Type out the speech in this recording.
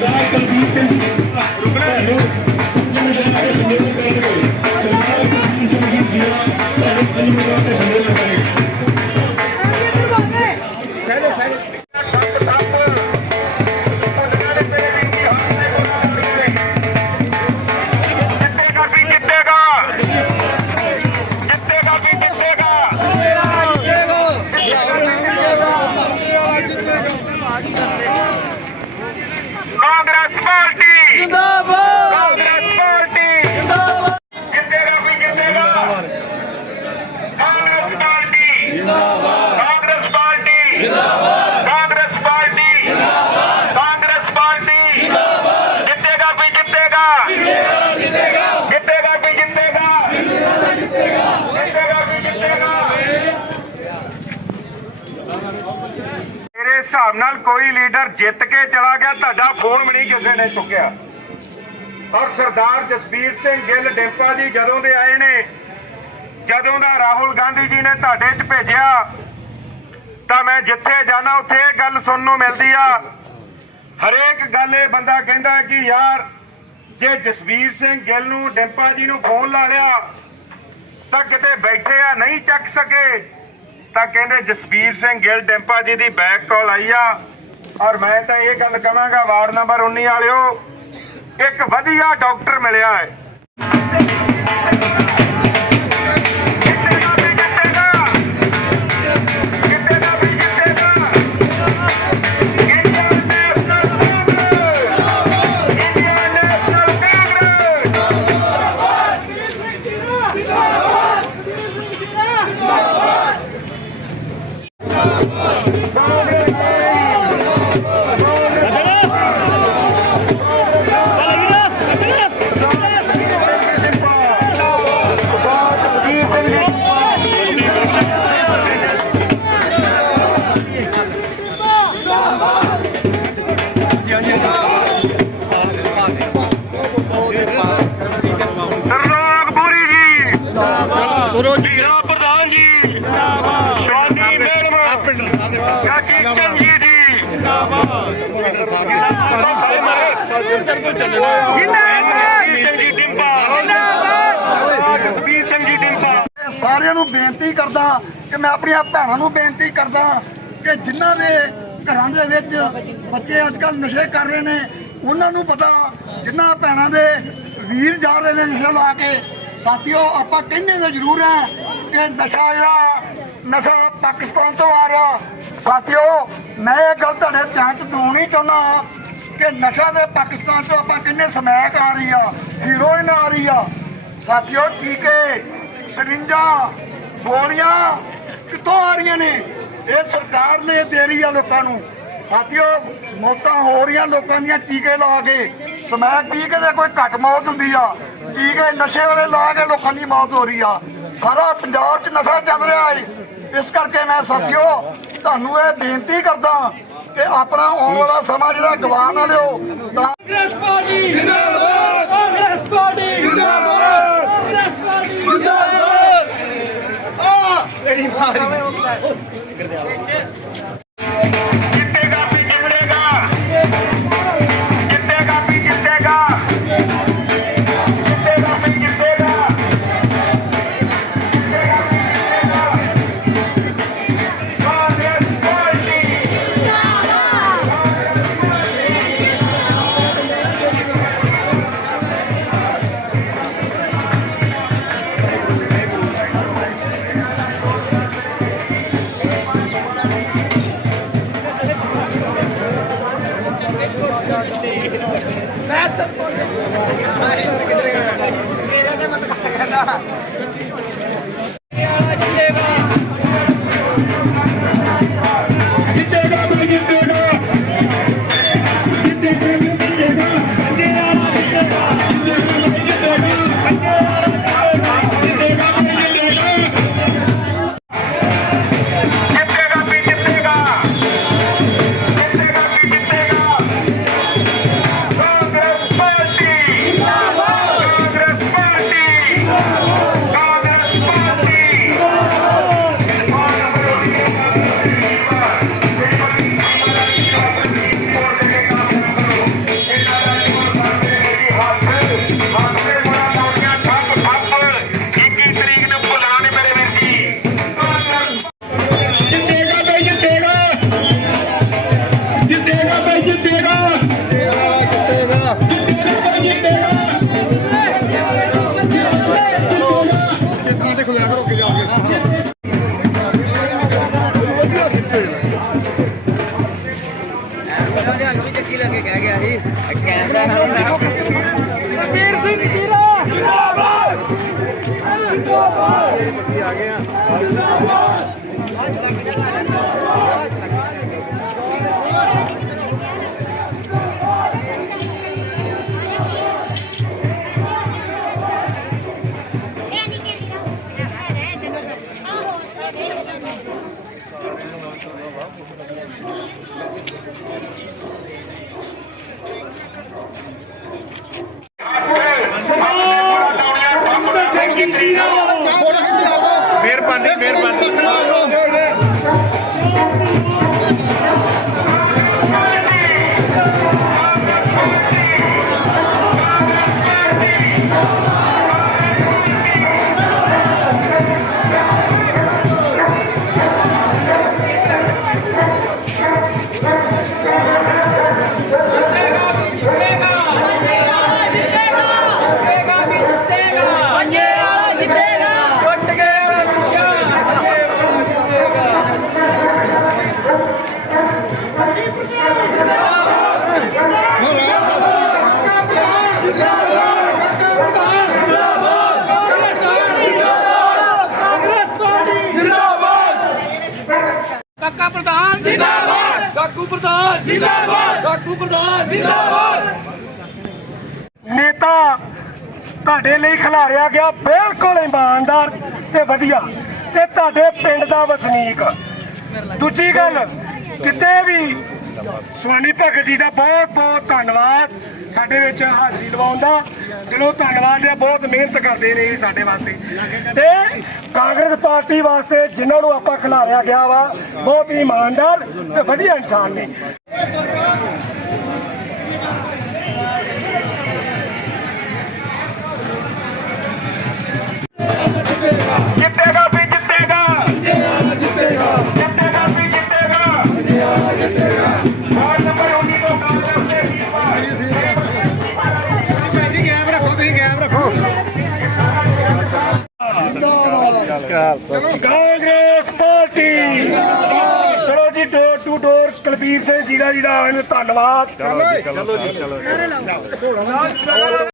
ਸਰਦਾਰ ਕੁਲਦੀਪ ਸਿੰਘ ਰੁਕਣਾ ਕਾਂਗਰਸ ਪਾਰਟੀ। ਜਿੰਦਾਬਾਦ। ਕਾਂਗਰਸ ਪਾਰਟੀ। ਜਿੰਦਾਬਾਦ। ਜਿੱਤੇਗਾ ਵੀ ਜਿੱਤੇਗਾ। ਕਾਂਗਰਸ ਪਾਰਟੀ। ਜਿੰਦਾਬਾਦ। ਕਾਂਗਰਸ ਪਾਰਟੀ। ਜਿੰਦਾਬਾਦ। ਕਾਂਗਰਸ ਪਾਰਟੀ। ਜਿੰਦਾਬਾਦ। ਕਾਂਗਰਸ ਪਾਰਟੀ। ਜਿੰਦਾਬਾਦ ਹਿਸਾਬ ਨਾਲ ਕੋਈ ਲੀਡਰ ਜਿੱਤ ਕੇ ਚਲਾ ਗਿਆ, ਤੁਹਾਡਾ ਫੋਨ ਵੀ ਨਹੀਂ ਕਿਸੇ ਨੇ ਚੁੱਕਿਆ। ਔਰ ਸਰਦਾਰ ਜਸਬੀਰ ਸਿੰਘ ਗਿੱਲ ਡਿੰਪਾ ਜੀ ਜਦੋਂ ਦੇ ਆਏ ਨੇ, ਜਦੋਂ ਦਾ ਰਾਹੁਲ ਗਾਂਧੀ ਜੀ ਨੇ ਤੁਹਾਡੇ 'ਚ ਭੇਜਿਆ, ਤਾਂ ਮੈਂ ਜਿੱਥੇ ਜਾਣਾ, ਉੱਥੇ ਇਹ ਗੱਲ ਸੁਣਨ ਨੂੰ ਮਿਲਦੀ ਆ। ਹਰੇਕ ਗੱਲ ਇਹ ਬੰਦਾ ਕਹਿੰਦਾ ਕਿ ਯਾਰ, ਜੇ ਜਸਬੀਰ ਸਿੰਘ ਗਿੱਲ ਨੂੰ ਡਿੰਪਾ ਜੀ ਨੂੰ ਫੋਨ ਲਾ ਲਿਆ, ਤਾਂ ਕਿਤੇ ਬੈਠੇ ਆ, ਨਹੀਂ ਚੱਕ ਸਕੇ। ਤਾਂ ਕਹਿੰਦੇ ਜਸਬੀਰ ਸਿੰਘ ਗਿੱਲ, ਡੈਂਪਾ ਜੀ ਦੀ ਬੈਕ ਕਾਲ ਆਈ ਆ। ਔਰ ਮੈਂ ਤਾਂ ਇਹ ਗੱਲ ਕਹਾਂਗਾ, ਵਾਰਡ ਨੰਬਰ 19 ਵਾਲਿਓ, ਇੱਕ ਵਧੀਆ ਡਾਕਟਰ ਮਿਲਿਆ ਹੈ। ਸਾਰਿਆਂ ਨੂੰ ਬੇਨਤੀ ਕਰਦਾ ਕਿ ਮੈਂ ਆਪਣੀਆਂ ਭੈਣਾਂ ਨੂੰ ਬੇਨਤੀ ਕਰਦਾ ਕਿ ਜਿਨ੍ਹਾਂ ਦੇ ਘਰਾਂ ਦੇ ਵਿੱਚ ਬੱਚੇ ਅੱਜ ਕੱਲ ਨਸ਼ੇ ਕਰ ਰਹੇ ਨੇ, ਉਹਨਾਂ ਨੂੰ ਪਤਾ ਜਿਨ੍ਹਾਂ ਭੈਣਾਂ ਦੇ ਵੀਰ ਜਾ ਰਹੇ ਨੇ ਨਸ਼ਾ ਲਾ ਕੇ। ਸਾਥੀਓ, ਆਪਾਂ ਕਹਿੰਦੇ ਤਾਂ ਜ਼ਰੂਰ ਹੈ ਕਿ ਨਸ਼ਾ ਜਿਹੜਾ, ਨਸ਼ਾ ਪਾਕਿਸਤਾਨ ਤੋਂ ਆ ਰਿਹਾ। ਸਾਥੀਓ, ਮੈਂ ਇਹ ਗੱਲ ਤੁਹਾਡੇ ਧਿਆਨ ਚ ਦਿਵਾਉਣੀ ਚਾਹੁੰਦਾ ਕਿ ਨਸ਼ਾ ਦੇ ਪਾਕਿਸਤਾਨ ਤੋਂ ਆਪਾਂ ਕਿੰਨੇ ਸਮੈਕ ਆ ਰਹੀ ਆ ਹੀਰੋਇਨ ਆ ਰਹੀ ਆ। ਸਾਥੀਓ ਟੀਕੇ ਸਰਿੰਜਾਂ, ਗੋਲੀਆਂ ਕਿੱਥੋਂ ਆ ਰਹੀਆਂ ਨੇ? ਇਹ ਸਰਕਾਰ ਨੇ ਦੇ ਰਹੀ ਆ ਲੋਕਾਂ ਨੂੰ। ਸਾਥੀਓ, ਮੌਤਾਂ ਹੋ ਰਹੀਆਂ ਲੋਕਾਂ ਦੀਆਂ, ਟੀਕੇ ਲਾ ਕੇ। ਸਮੈਕ ਟੀਕੇ ਦੇ ਕੋਈ ਘੱਟ ਮੌਤ ਹੁੰਦੀ ਆ। ਟੀਕੇ ਨਸ਼ੇ ਵਾਲੇ ਲਾ ਕੇ ਲੋਕਾਂ ਦੀ ਮੌਤ ਹੋ ਰਹੀ ਆ। ਸਾਰਾ ਪੰਜਾਬ 'ਚ ਨਸ਼ਾ ਚੱਲ ਰਿਹਾ ਏ। ਇਸ ਕਰਕੇ ਮੈਂ ਸਾਥੀਓ, ਤੁਹਾਨੂੰ ਇਹ ਬੇਨਤੀ ਕਰਦਾ ਕਿ ਆਪਣਾ ਆਉਣ ਵਾਲਾ ਸਮਾਂ ਜਿਹੜਾ ਗਵਾ ਨਾ ਲਿਓ Yeah. ਜਿੱਥਾਂ ਮਿਹਰਬਾਨੀ ਮਿਹਰਬਾਨੀ। ਪੱਕਾ ਪ੍ਰਧਾਨ ਜਿੰਦਾਬਾਦ। ਡਾਕੂ ਪ੍ਰਧਾਨ ਜਿੰਦਾਬਾਦ। ਡਾਕੂ ਪ੍ਰਧਾਨ ਜਿੰਦਾਬਾਦ। ਨੇਤਾ ਤੁਹਾਡੇ ਲਈ ਖਿਲਾਰਿਆ ਗਿਆ, ਬਿਲਕੁਲ ਇਮਾਨਦਾਰ ਤੇ ਵਧੀਆ। ਤੇ ਤੁਹਾਡੇ ਪਿੰਡ ਦਾ ਵਸਨੀਕ। ਦੂਜੀ ਗੱਲ, ਕਿਤੇ ਵੀ ਸਵਾਨੀ ਭਗਤ ਜੀ ਦਾ ਬਹੁਤ ਬਹੁਤ ਧੰਨਵਾਦ ਸਾਡੇ ਵਿੱਚ ਹਾਜ਼ਰੀ ਲਵਾਉਣ ਦਾ। ਦਿਲੋਂ ਧੰਨਵਾਦ ਹੈ ਬਹੁਤ ਮਿਹਨਤ ਕਰਦੇ ਨੇ ਇਹ ਸਾਡੇ ਵਾਸਤੇ। ਤੇ ਕਾਂਗਰਸ ਪਾਰਟੀ ਵਾਸਤੇ ਜਿਨ੍ਹਾਂ ਨੂੰ ਆਪਾਂ ਖਿਲਾਰਿਆ ਗਿਆ ਵਾ, ਬਹੁਤ ਹੀ ਇਮਾਨਦਾਰ ਤੇ ਵਧੀਆ ਇਨਸਾਨ ਨੇ। ਕਾਂਗਰਸ ਪਾਰਟੀ। ਚਲੋ ਜੀ door to door Kulbir Singh ji ਦਾ ਜਿਹੜਾ ਧੰਨਵਾਦ।